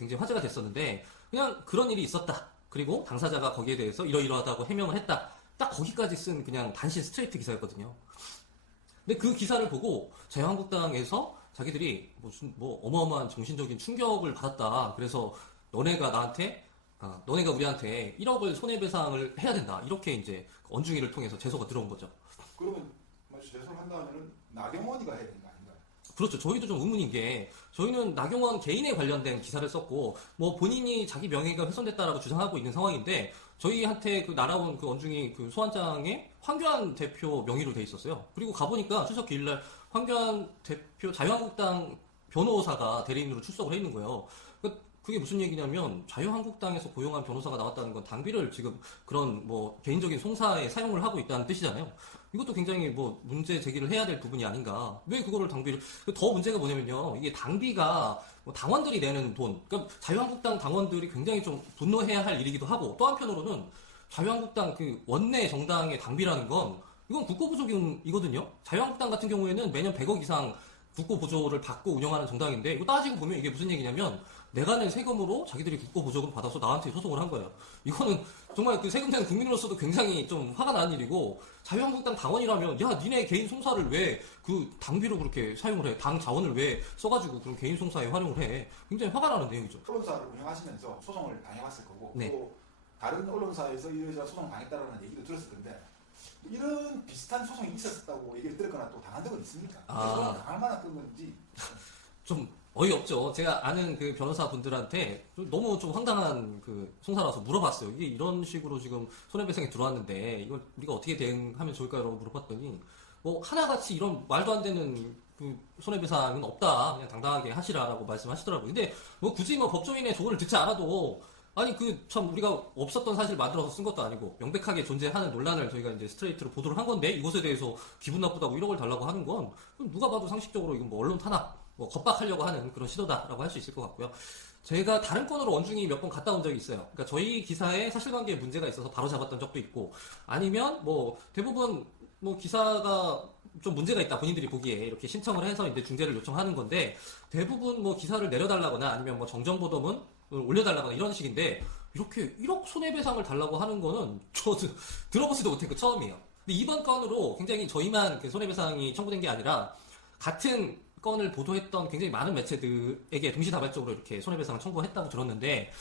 굉장히 화제가 됐었는데 그냥 그런 일이 있었다. 그리고 당사자가 거기에 대해서 이러이러하다고 해명을 했다. 딱 거기까지 쓴 그냥 단신 스트레이트 기사였거든요. 근데 그 기사를 보고 자유한국당에서 자기들이 무슨 뭐 어마어마한 정신적인 충격을 받았다. 그래서 너네가 우리한테 1억을 손해배상을 해야 된다. 이렇게 이제 언중이를 통해서 제소가 들어온 거죠. 그러면 제소를 한다면은 나경원이가 해야 되는 거 아닌가요? 그렇죠. 저희도 좀 의문인 게 저희는 나경원 개인에 관련된 기사를 썼고 뭐 본인이 자기 명예가 훼손됐다라고 주장하고 있는 상황인데 저희한테 그 날아온 그 언중이 그 소환장에 황교안 대표 명의로 돼 있었어요. 그리고 가보니까 추석 기일날 황교안 대표 자유한국당 변호사가 대리인으로 출석을 해 있는 거예요. 그게 무슨 얘기냐면 자유한국당에서 고용한 변호사가 나왔다는 건 당비를 지금 그런 뭐 개인적인 송사에 사용을 하고 있다는 뜻이잖아요. 이것도 굉장히 뭐 문제 제기를 해야 될 부분이 아닌가. 왜 그거를 당비를 더 문제가 뭐냐면요. 이게 당비가 뭐 당원들이 내는 돈. 그러니까 자유한국당 당원들이 굉장히 좀 분노해야 할 일이기도 하고 또 한편으로는 자유한국당 그 원내 정당의 당비라는 건 이건 국고부족이거든요. 자유한국당 같은 경우에는 매년 100억 이상 국고보조를 받고 운영하는 정당인데 이거 따지고 보면 이게 무슨 얘기냐면 내가 낸 세금으로 자기들이 국고보조금 받아서 나한테 소송을 한 거예요. 이거는 정말 그 세금 내는 국민으로서도 굉장히 좀 화가 나는 일이고 자유한국당 당원이라면 야 니네 개인 송사를 왜 그 당비로 그렇게 사용을 해? 당 자원을 왜 써가지고 그런 개인 송사에 활용을 해? 굉장히 화가 나는 내용이죠. 언론사를 운영하시면서 소송을 당해봤을 거고 네. 또 다른 언론사에서 이러저러 소송을 당했다는 얘기도 들었을 텐데 이런 비슷한 소송이 있었다고 얘기를 들었거나 또 당한 적은 있습니까? 소송을 당할 만한 건지 좀 어이없죠. 제가 아는 그 변호사분들한테 너무 좀 황당한 그 송사라서 물어봤어요. 이게 이런 식으로 지금 손해배상이 들어왔는데 이걸 우리가 어떻게 대응하면 좋을까요? 물어봤더니 뭐 하나같이 이런 말도 안 되는 그 손해배상은 없다. 그냥 당당하게 하시라라고 말씀하시더라고요. 근데 뭐 굳이 뭐 법조인의 조언을 듣지 않아도 아니 그 참 우리가 없었던 사실 만들어서 쓴 것도 아니고 명백하게 존재하는 논란을 저희가 이제 스트레이트로 보도를 한 건데 이것에 대해서 기분 나쁘다고 1억을 달라고 하는 건 누가 봐도 상식적으로 이건 뭐 언론 탄압 뭐 겁박하려고 하는 그런 시도다라고 할 수 있을 것 같고요. 제가 다른 건으로 원중이 몇 번 갔다 온 적이 있어요. 그러니까 저희 기사에 사실관계에 문제가 있어서 바로 잡았던 적도 있고 아니면 뭐 대부분 뭐 기사가 좀 문제가 있다 본인들이 보기에 이렇게 신청을 해서 이제 중재를 요청하는 건데 대부분 뭐 기사를 내려달라거나 아니면 뭐 정정보도문 올려달라거나 이런 식인데 이렇게 1억 손해배상을 달라고 하는 거는 저도 들어보지도 못했고 처음이에요. 근데 이번 건으로 굉장히 저희만 그 손해배상이 청구된 게 아니라 같은 건을 보도했던 굉장히 많은 매체들에게 동시다발적으로 이렇게 손해배상을 청구했다고 들었는데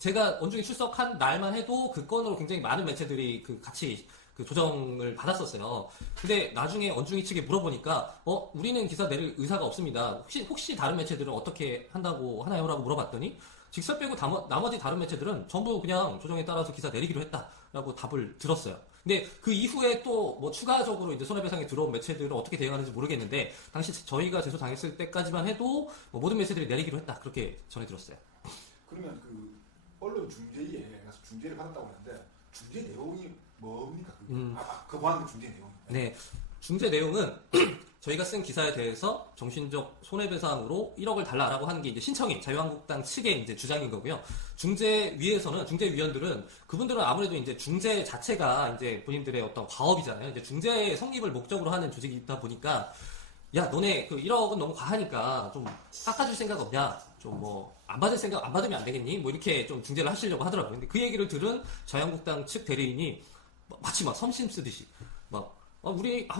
제가 원중에 출석한 날만 해도 그 건으로 굉장히 많은 매체들이 그 같이 그 조정을 받았었어요. 근데 나중에 원중이 측에 물어보니까 우리는 기사 내릴 의사가 없습니다. 혹시 다른 매체들은 어떻게 한다고 하나요? 라고 물어봤더니 직설 빼고 나머지 다른 매체들은 전부 그냥 조정에 따라서 기사 내리기로 했다라고 답을 들었어요. 근데 그 이후에 또 뭐 추가적으로 이제 손해배상에 들어온 매체들은 어떻게 대응하는지 모르겠는데 당시 저희가 제소 당했을 때까지만 해도 뭐 모든 매체들이 내리기로 했다 그렇게 전해 들었어요. 그러면 그 언론 중재위에 가서 중재를 받았다고 하는데 중재 내용이 뭡니까? 그 보안 중재 내용. 네, 중재 내용은 저희가 쓴 기사에 대해서 정신적 손해배상으로 1억을 달라라고 하는 게 이제 신청인 자유한국당 측의 이제 주장인 거고요. 중재위에서는 중재위원들은 그분들은 아무래도 이제 중재 자체가 이제 본인들의 어떤 과업이잖아요. 이제 중재 성립을 목적으로 하는 조직이다 보니까 야 너네 그 1억은 너무 과하니까 좀 깎아줄 생각 없냐? 좀 뭐 안 받을 생각 안 받으면 안 되겠니? 뭐 이렇게 좀 중재를 하시려고 하더라고요. 근데 그 얘기를 들은 자유한국당 측 대리인이 마치 막 섬심 쓰듯이 막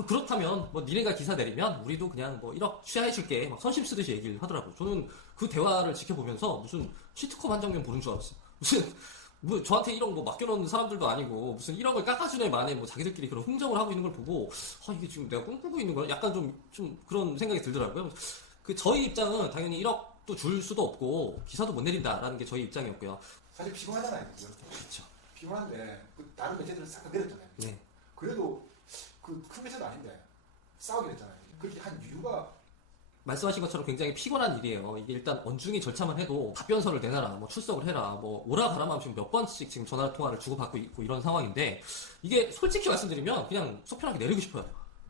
그렇다면 뭐 니네가 기사 내리면 우리도 그냥 뭐 1억 취하해줄게 막 선심 쓰듯이 얘기를 하더라고요. 저는 그 대화를 지켜보면서 무슨 시트콤 한 장면 보는 줄 알았어요. 뭐 저한테 1억 뭐 맡겨놓은 사람들도 아니고 무슨 1억을 깎아주네 만에 뭐 자기들끼리 그런 흥정을 하고 있는 걸 보고 이게 지금 내가 꿈꾸고 있는 거야? 약간 좀 그런 생각이 들더라고요. 그 저희 입장은 당연히 1억도 줄 수도 없고 기사도 못 내린다라는 게 저희 입장이었고요. 사실 피곤하잖아요. 그렇죠. 피곤한데 그 다른 매체들은 싹 다 내렸잖아요. 네. 그래도 그 큰 매체도 아닌데 싸우게 됐잖아요. 그렇게 한 이유가 말씀하신 것처럼 굉장히 피곤한 일이에요. 이게 일단 원중이 절차만 해도 답변서를 내놔라, 뭐 출석을 해라, 뭐 오라 가라만 지금 몇 번씩 지금 전화 통화를 주고받고 있고 이런 상황인데 이게 솔직히 말씀드리면 그냥 속편하게 내리고 싶어요.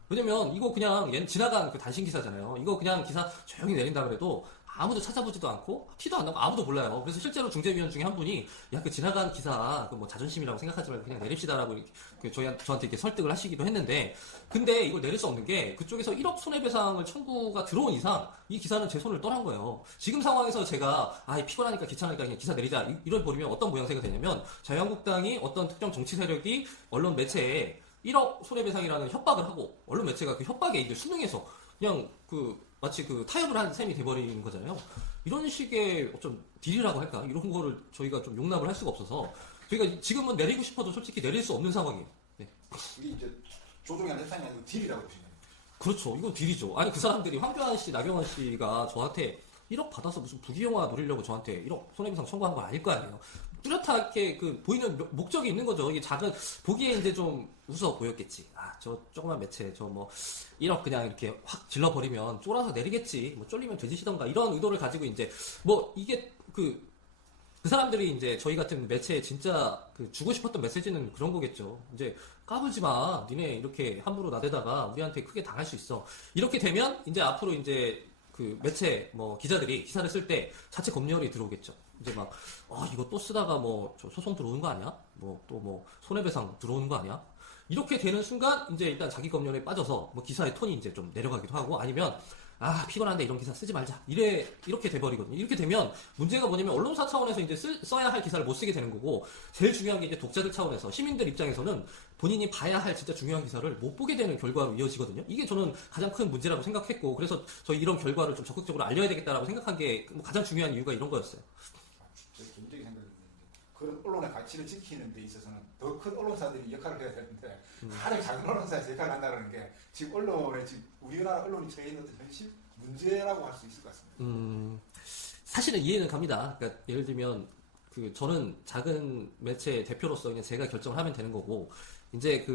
왜냐면 이거 그냥 얘는 지나간 그 단신 기사잖아요. 이거 그냥 기사 조용히 내린다 그래도 아무도 찾아보지도 않고 티도 안 나고 아무도 몰라요. 그래서 실제로 중재위원 중에 한 분이 야 그 지나간 기사 그 뭐 자존심이라고 생각하지 말고 그냥 내립시다라고 저한테 이렇게 설득을 하시기도 했는데 근데 이걸 내릴 수 없는 게 그쪽에서 1억 손해배상을 청구가 들어온 이상 이 기사는 제 손을 떠난 거예요. 지금 상황에서 제가 피곤하니까 귀찮으니까 그냥 기사 내리자 이런 버리면 어떤 모양새가 되냐면 자유한국당이 어떤 특정 정치 세력이 언론 매체에 1억 손해배상이라는 협박을 하고 언론 매체가 그 협박에 이제 순응해서 그냥 마치 타협을 한 셈이 돼버린 거잖아요. 이런 식의 어쩜 딜이라고 할까? 이런 거를 저희가 좀 용납을 할 수가 없어서 저희가 지금은 내리고 싶어도 솔직히 내릴 수 없는 상황이에요. 네. 이게 이제 조종의 협상이 아니고 딜이라고 보시면 돼요. 그렇죠. 이건 딜이죠. 아니 그 사람들이 황교안 씨, 나경원 씨가 저한테 1억 받아서 무슨 부귀영화 노리려고 저한테 1억 손해배상 청구한 거 아닐 거 아니에요. 뚜렷하게 보이는 목적이 있는 거죠. 이게 보기에 이제 좀 웃어 보였겠지. 저 조그만 매체, 1억 그냥 이렇게 확 질러버리면 쫄아서 내리겠지. 뭐 쫄리면 돼지시던가 이런 의도를 가지고 이제, 이게 그 사람들이 이제 저희 같은 매체에 진짜 주고 싶었던 메시지는 그런 거겠죠. 이제 까불지 마. 니네 이렇게 함부로 나대다가 우리한테 크게 당할 수 있어. 이렇게 되면 이제 앞으로 이제 매체, 기자들이 기사를 쓸 때 자체 검열이 들어오겠죠. 이제 이거 또 쓰다가 저 소송 들어오는 거 아니야? 손해배상 들어오는 거 아니야? 이렇게 되는 순간, 이제 일단 자기 검열에 빠져서, 기사의 톤이 이제 좀 내려가기도 하고, 아니면, 피곤한데 이런 기사 쓰지 말자. 이렇게 돼버리거든요. 이렇게 되면, 문제가 뭐냐면, 언론사 차원에서 이제 써야 할 기사를 못 쓰게 되는 거고, 제일 중요한 게 이제 독자들 차원에서, 시민들 입장에서는 본인이 봐야 할 진짜 중요한 기사를 못 보게 되는 결과로 이어지거든요. 이게 저는 가장 큰 문제라고 생각했고, 그래서 저희 이런 결과를 좀 적극적으로 알려야 되겠다라고 생각한 게 가장 중요한 이유가 이런 거였어요. 개인적인 생각이 있는데, 그런 언론의 가치를 지키는 데 있어서는 더 큰 언론사들이 역할을 해야 되는데, 하루 작은 언론사에서 역할을 한다는 게 지금 우리나라 언론이 처해 있는 어떤 현실 문제라고 할 수 있을 것 같습니다. 사실은 이해는 갑니다. 그러니까 예를 들면 저는 작은 매체 대표로서 그냥 제가 결정을 하면 되는 거고, 이제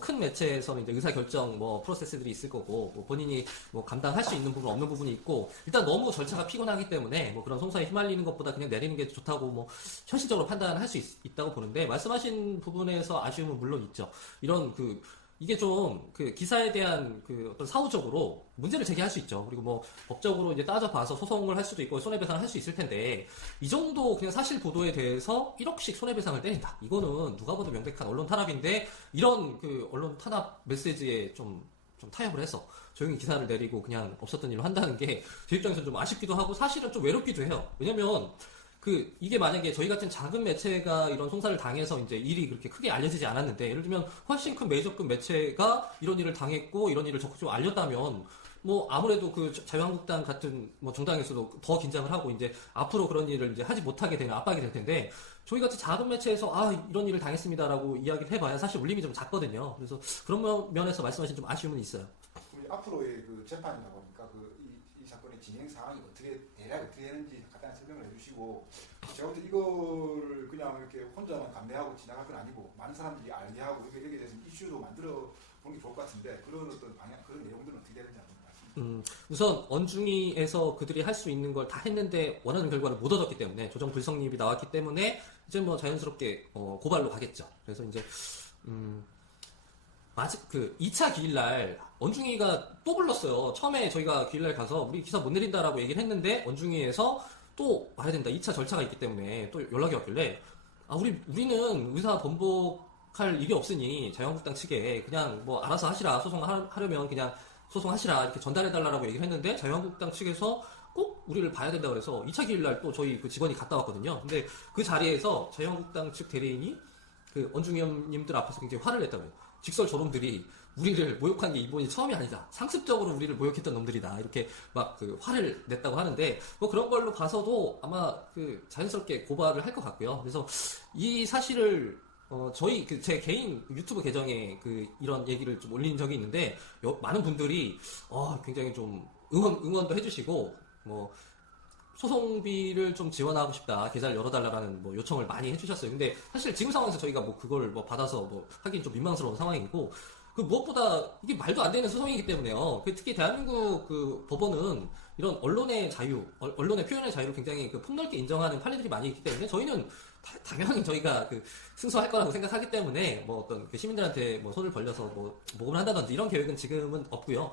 큰 매체에서는 이제 의사결정 프로세스들이 있을 거고, 본인이 감당할 수 있는 부분, 없는 부분이 있고, 일단 너무 절차가 피곤하기 때문에 그런 송사에 휘말리는 것보다 그냥 내리는 게 좋다고 현실적으로 판단할 수 있다고 보는데, 말씀하신 부분에서 아쉬움은 물론 있죠. 이런 이게 좀 기사에 대한 어떤 사후적으로 문제를 제기할 수 있죠. 그리고 법적으로 이제 따져봐서 소송을 할 수도 있고 손해배상을 할 수 있을 텐데, 이 정도 그냥 사실 보도에 대해서 1억씩 손해배상을 때린다. 이거는 누가 봐도 명백한 언론 탄압인데, 이런 언론 탄압 메시지에 좀 타협을 해서 조용히 기사를 내리고 그냥 없었던 일로 한다는 게 제 입장에서는 좀 아쉽기도 하고 사실은 좀 외롭기도 해요. 왜냐면 이게 만약에 저희 같은 작은 매체가 이런 송사를 당해서 이제 일이 그렇게 크게 알려지지 않았는데, 예를 들면 훨씬 큰 메이저급 매체가 이런 일을 당했고 이런 일을 적극적으로 알렸다면, 아무래도 자유한국당 같은 정당에서도 더 긴장을 하고 이제 앞으로 그런 일을 이제 하지 못하게 되는 압박이 될 텐데, 저희 같이 작은 매체에서 이런 일을 당했습니다라고 이야기를 해봐야 사실 울림이 좀 작거든요. 그래서 그런 면에서 말씀하신 좀 아쉬움은 있어요. 앞으로의 재판이다 보니까 이 사건의 진행 상황이 대략 어떻게 되는지 간단히 설명을 해주시고, 제가 볼 때 이거를 그냥 이렇게 혼자만 감내하고 지나갈 건 아니고 많은 사람들이 알게 하고 여기에 대해서 이슈도 만들어 보는 게 좋을 것 같은데, 그런 어떤 방향, 그런 내용들은 어떻게 되는지 한번 말씀해 주시죠. 우선 언중위에서 그들이 할 수 있는 걸 다 했는데 원하는 결과를 못 얻었기 때문에, 조정 불성립이 나왔기 때문에 이제 자연스럽게 고발로 가겠죠. 그래서 이제 2차 기일날 언중위가 또 불렀어요. 처음에 저희가 기일날 가서 우리 기사 못 내린다라고 얘기를 했는데, 언중위에서 또 와야 된다. 2차 절차가 있기 때문에 또 연락이 왔길래, 우리는 의사 번복할 일이 없으니 자유한국당 측에 그냥 알아서 하시라. 소송하려면 그냥 소송하시라. 이렇게 전달해달라고 얘기를 했는데, 자유한국당 측에서 꼭 우리를 봐야 된다고 해서 2차 기일날 또 저희 직원이 갔다 왔거든요. 근데 그 자리에서 자유한국당 측 대리인이 언중위원님들 앞에서 굉장히 화를 냈다고요. 직설 저놈들이 우리를 모욕한 게 이번이 처음이 아니다. 상습적으로 우리를 모욕했던 놈들이다. 이렇게 화를 냈다고 하는데, 그런 걸로 봐서도 아마 자연스럽게 고발을 할 것 같고요. 그래서 이 사실을 저희 제 개인 유튜브 계정에 이런 얘기를 좀 올린 적이 있는데, 많은 분들이 굉장히 좀 응원도 해주시고, 소송비를 좀 지원하고 싶다, 계좌를 열어달라는 요청을 많이 해주셨어요. 근데 사실 지금 상황에서 저희가 그걸 받아서 하긴 좀 민망스러운 상황이고, 그 무엇보다 이게 말도 안 되는 소송이기 때문에요. 특히 대한민국 그 법원은 이런 언론의 자유, 언론의 표현의 자유를 굉장히 그 폭넓게 인정하는 판례들이 많이 있기 때문에 저희는 당연히 저희가 그 승소할 거라고 생각하기 때문에 뭐 어떤 그 시민들한테 뭐 손을 벌려서 뭐 모금을 한다든지 이런 계획은 지금은 없고요.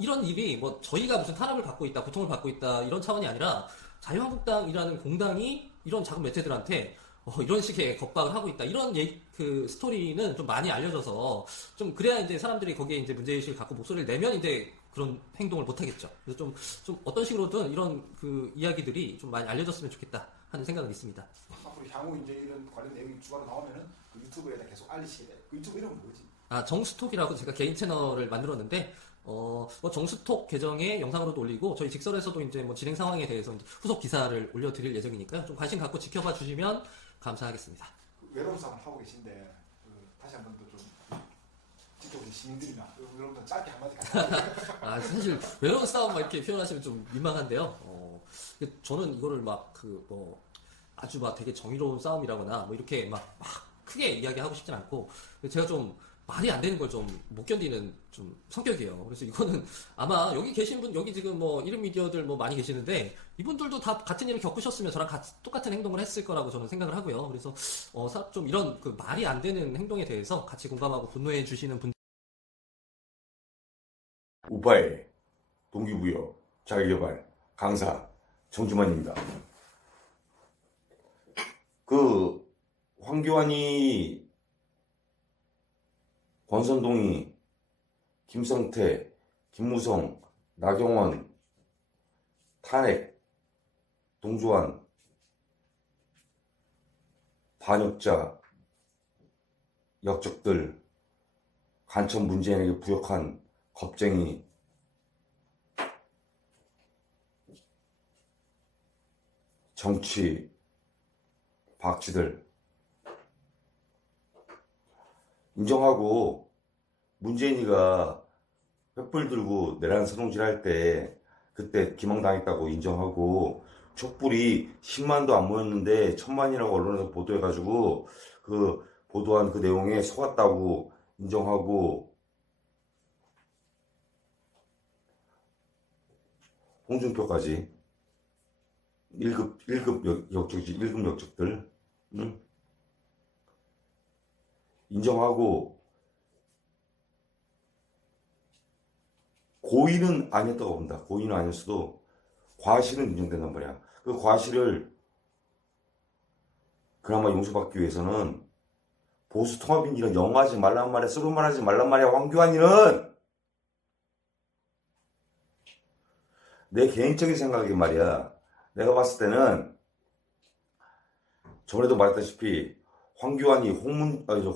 이런 일이 뭐 저희가 무슨 탄압을 받고 있다, 고통을 받고 있다 이런 차원이 아니라 자유한국당이라는 공당이 이런 작은 매체들한테 이런 식의 겁박을 하고 있다. 이런 그 스토리는 좀 많이 알려져서 좀 그래야 이제 사람들이 거기에 이제 문제의식을 갖고 목소리를 내면 이제 그런 행동을 못 하겠죠. 그래서 좀 어떤 식으로든 이런 그 이야기들이 좀 많이 알려졌으면 좋겠다 하는 생각은 있습니다. 앞으로 향후 이제 이런 관련 내용이 추가로 나오면은 그 유튜브에다 계속 알리시게 돼. 그 유튜브 이름은 뭐지? 정스톡이라고 제가 개인 채널을 만들었는데, 뭐 정스톡 계정에 영상으로도 올리고, 저희 직설에서도 이제 뭐 진행 상황에 대해서 이제 후속 기사를 올려드릴 예정이니까요. 좀 관심 갖고 지켜봐 주시면 감사하겠습니다. 그 외로운 싸움 하고 계신데, 다시 한 번 더 좀 지켜보신 시민들이나, 여러분들 짧게 한마디 같이. 사실, 외로운 싸움 막 이렇게 표현하시면 좀 민망한데요. 저는 이거를 아주 막 되게 정의로운 싸움이라거나, 뭐 이렇게 막 크게 이야기하고 싶진 않고, 제가 좀 말이 안 되는 걸 좀 못 견디는 좀 성격이에요. 그래서 이거는 아마 여기 계신 분, 여기 지금 뭐 이름 미디어들 뭐 많이 계시는데 이분들도 다 같은 일을 겪으셨으면 저랑 똑같은 행동을 했을 거라고 저는 생각을 하고요. 그래서 좀 이런 그 말이 안 되는 행동에 대해서 같이 공감하고 분노해 주시는 분. 우파의 동기부여 자기개발 강사 정주만입니다. 그 황교안이 권선동이 김성태, 김무성, 나경원, 탄핵, 동조한 반역자, 역적들, 간첩 문재인에게 부역한 겁쟁이, 정치 박쥐들 인정하고, 문재인이가 횃불 들고 내란 선동질 할 때 그때 기망당했다고 인정하고, 촛불이 10만도 안 모였는데 1000만이라고 언론에서 보도해가지고 그 보도한 그 내용에 속았다고 인정하고, 홍준표까지 1급 역적지, 1급 역적들, 응? 인정하고, 고의는 아니었다고 봅니다. 고의는 아니었어도 과실은 인정된단 말이야. 그 과실을 그나마 용서받기 위해서는 보수 통합인지는 영어하지 말란 말이야, 쓰고만 하지 말란 말이야. 황교안이는 내 개인적인 생각이 말이야. 내가 봤을 때는 저번에도 말했다시피 황교안이 홍준표,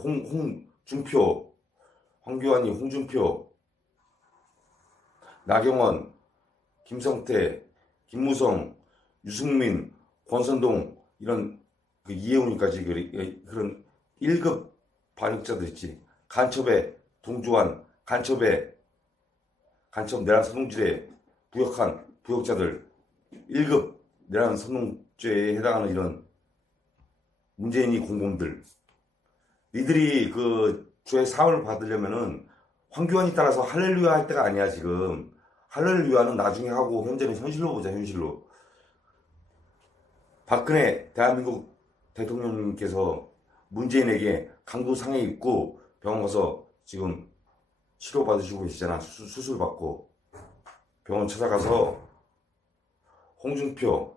황교안이 홍준표, 나경원, 김성태, 김무성, 유승민, 권선동, 이런 그 이해운까지 그런 1급 반역자들 있지. 간첩에 동조한, 간첩 내란 선동질에 부역한 부역자들, 1급 내란 선동죄에 해당하는 이런 문재인이 공범들, 니들이 그 죄 사함을 받으려면은 황교안이 따라서 할렐루야 할 때가 아니야. 지금 할렐루야는 나중에 하고 현재는 현실로 보자. 현실로. 박근혜 대한민국 대통령님께서 문재인에게 강도상해 입고 병원 가서 지금 치료받으시고 계시잖아. 수술 받고 병원 찾아가서 홍준표,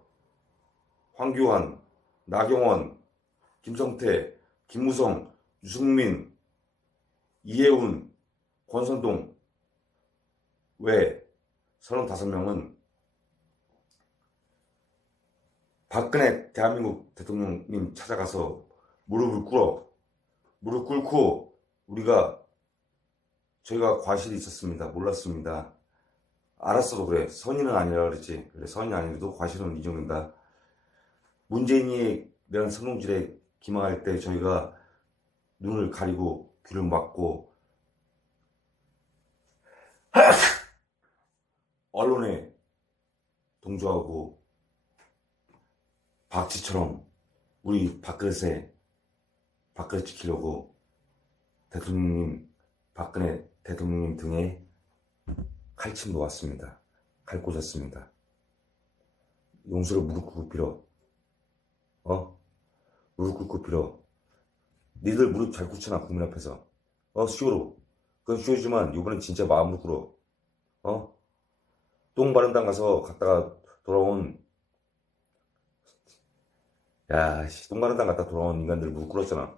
황교안, 나경원, 김성태, 김무성, 유승민, 이해운, 권선동 외 35명은 박근혜 대한민국 대통령님 찾아가서 무릎 꿇고 저희가 과실이 있었습니다. 몰랐습니다. 알았어도 그래. 선의는 아니라 그랬지. 그래, 선의 아니라도 과실은 인정된다. 문재인이 내란 선동질에 기망할 때 저희가 눈을 가리고 귀를 막고 언론에 동조하고 박쥐처럼 우리 밥그릇 지키려고 대통령님 박근혜 대통령님 등에 칼침 놓았습니다. 칼 꽂았습니다. 용서를 무릎 꿇고 빌어. 무릎 꿇고 빌어. 니들 무릎 잘 꿇잖아, 국민 앞에서. 쇼로. 그건 쇼지만 이번엔 진짜 마음으로 꿇어. 똥 바른 당 가서 갔다가 돌아온 똥 바른 당 갔다 돌아온 인간들 무릎 꿇었잖아.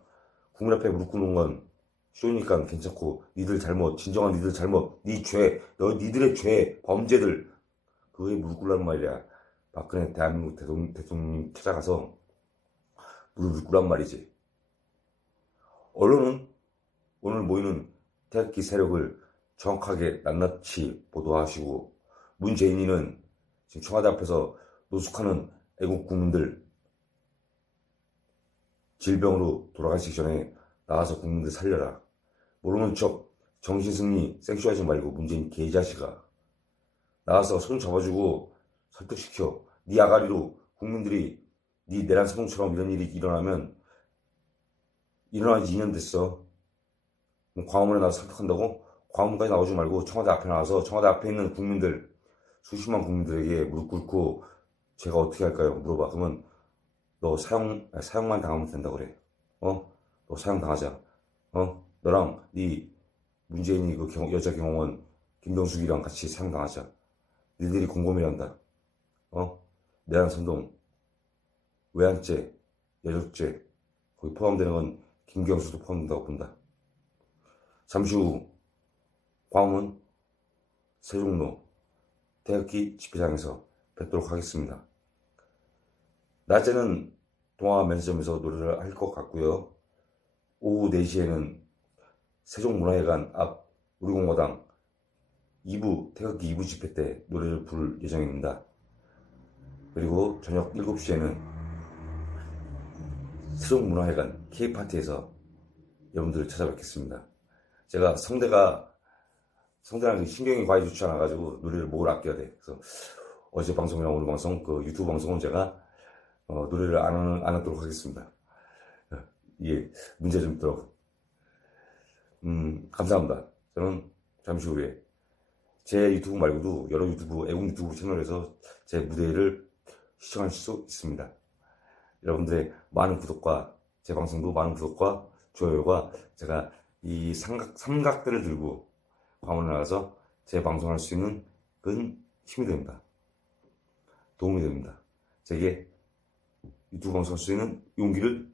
국민 앞에 무릎 꿇는 건 쇼니까 괜찮고, 니들 잘못, 진정한 니들 잘못, 니 죄, 니들의 죄, 범죄들, 그거에 무릎 꿇라는 말이야. 박근혜 대한민국 대통령님 찾아가서 무릎을 꿇란 말이지. 언론은 오늘 모이는 태극기 세력을 정확하게 낱낱이 보도하시고, 문재인이는 지금 청와대 앞에서 노숙하는 애국 국민들, 질병으로 돌아가시기 전에 나가서 국민들 살려라. 모르는 척 정신승리 생쇼하지 말고 문재인 개자식아. 나가서 손 잡아주고 설득시켜. 네 아가리로 국민들이 네 내란 선동처럼 이런 일이 일어나면 일어난 지 2년 됐어. 광화문에 나와서 설득한다고? 광화문까지 나오지 말고 청와대 앞에 나와서 청와대 앞에 있는 국민들, 수십만 국민들에게 무릎 꿇고 제가 어떻게 할까요? 물어봐. 그러면 너 사형만 당하면 된다 그래. 너 사형 당하자. 너랑 네 문재인이 그 여자 경호원 김병숙이랑 같이 사형 당하자. 니들이 공범이란다. 내란 선동, 외환죄, 여적죄, 거기 포함되는 건 김경수도 포함된다고 본다. 잠시 후 광화문, 세종로, 태극기 집회장에서 뵙도록 하겠습니다. 낮에는 동아 면세점에서 노래를 할 것 같고요. 오후 4시에는 세종문화회관 앞 우리공화당 2부, 태극기 2부 집회 때 노래를 부를 예정입니다. 그리고 저녁 7시에는 세종문화회관 K파티에서 여러분들을 찾아뵙겠습니다. 제가 성대랑 신경이 과히 좋지 않아가지고 노래를 목을 아껴야 돼. 그래서 어제 방송이랑 오늘 방송, 그 유튜브 방송은 제가 노래를 안 하도록 하겠습니다. 이게 문제 좀 있더라고. 감사합니다. 저는 잠시 후에 제 유튜브 말고도 여러 유튜브, 애국 유튜브 채널에서 제 무대를 시청하실 수 있습니다. 여러분들의 많은 구독과, 제 방송도 많은 구독과 좋아요가 제가 이 삼각대를 들고 광화문에 나가서 제 방송할 수 있는 큰 힘이 됩니다. 도움이 됩니다. 제게 유튜브 방송할 수 있는 용기를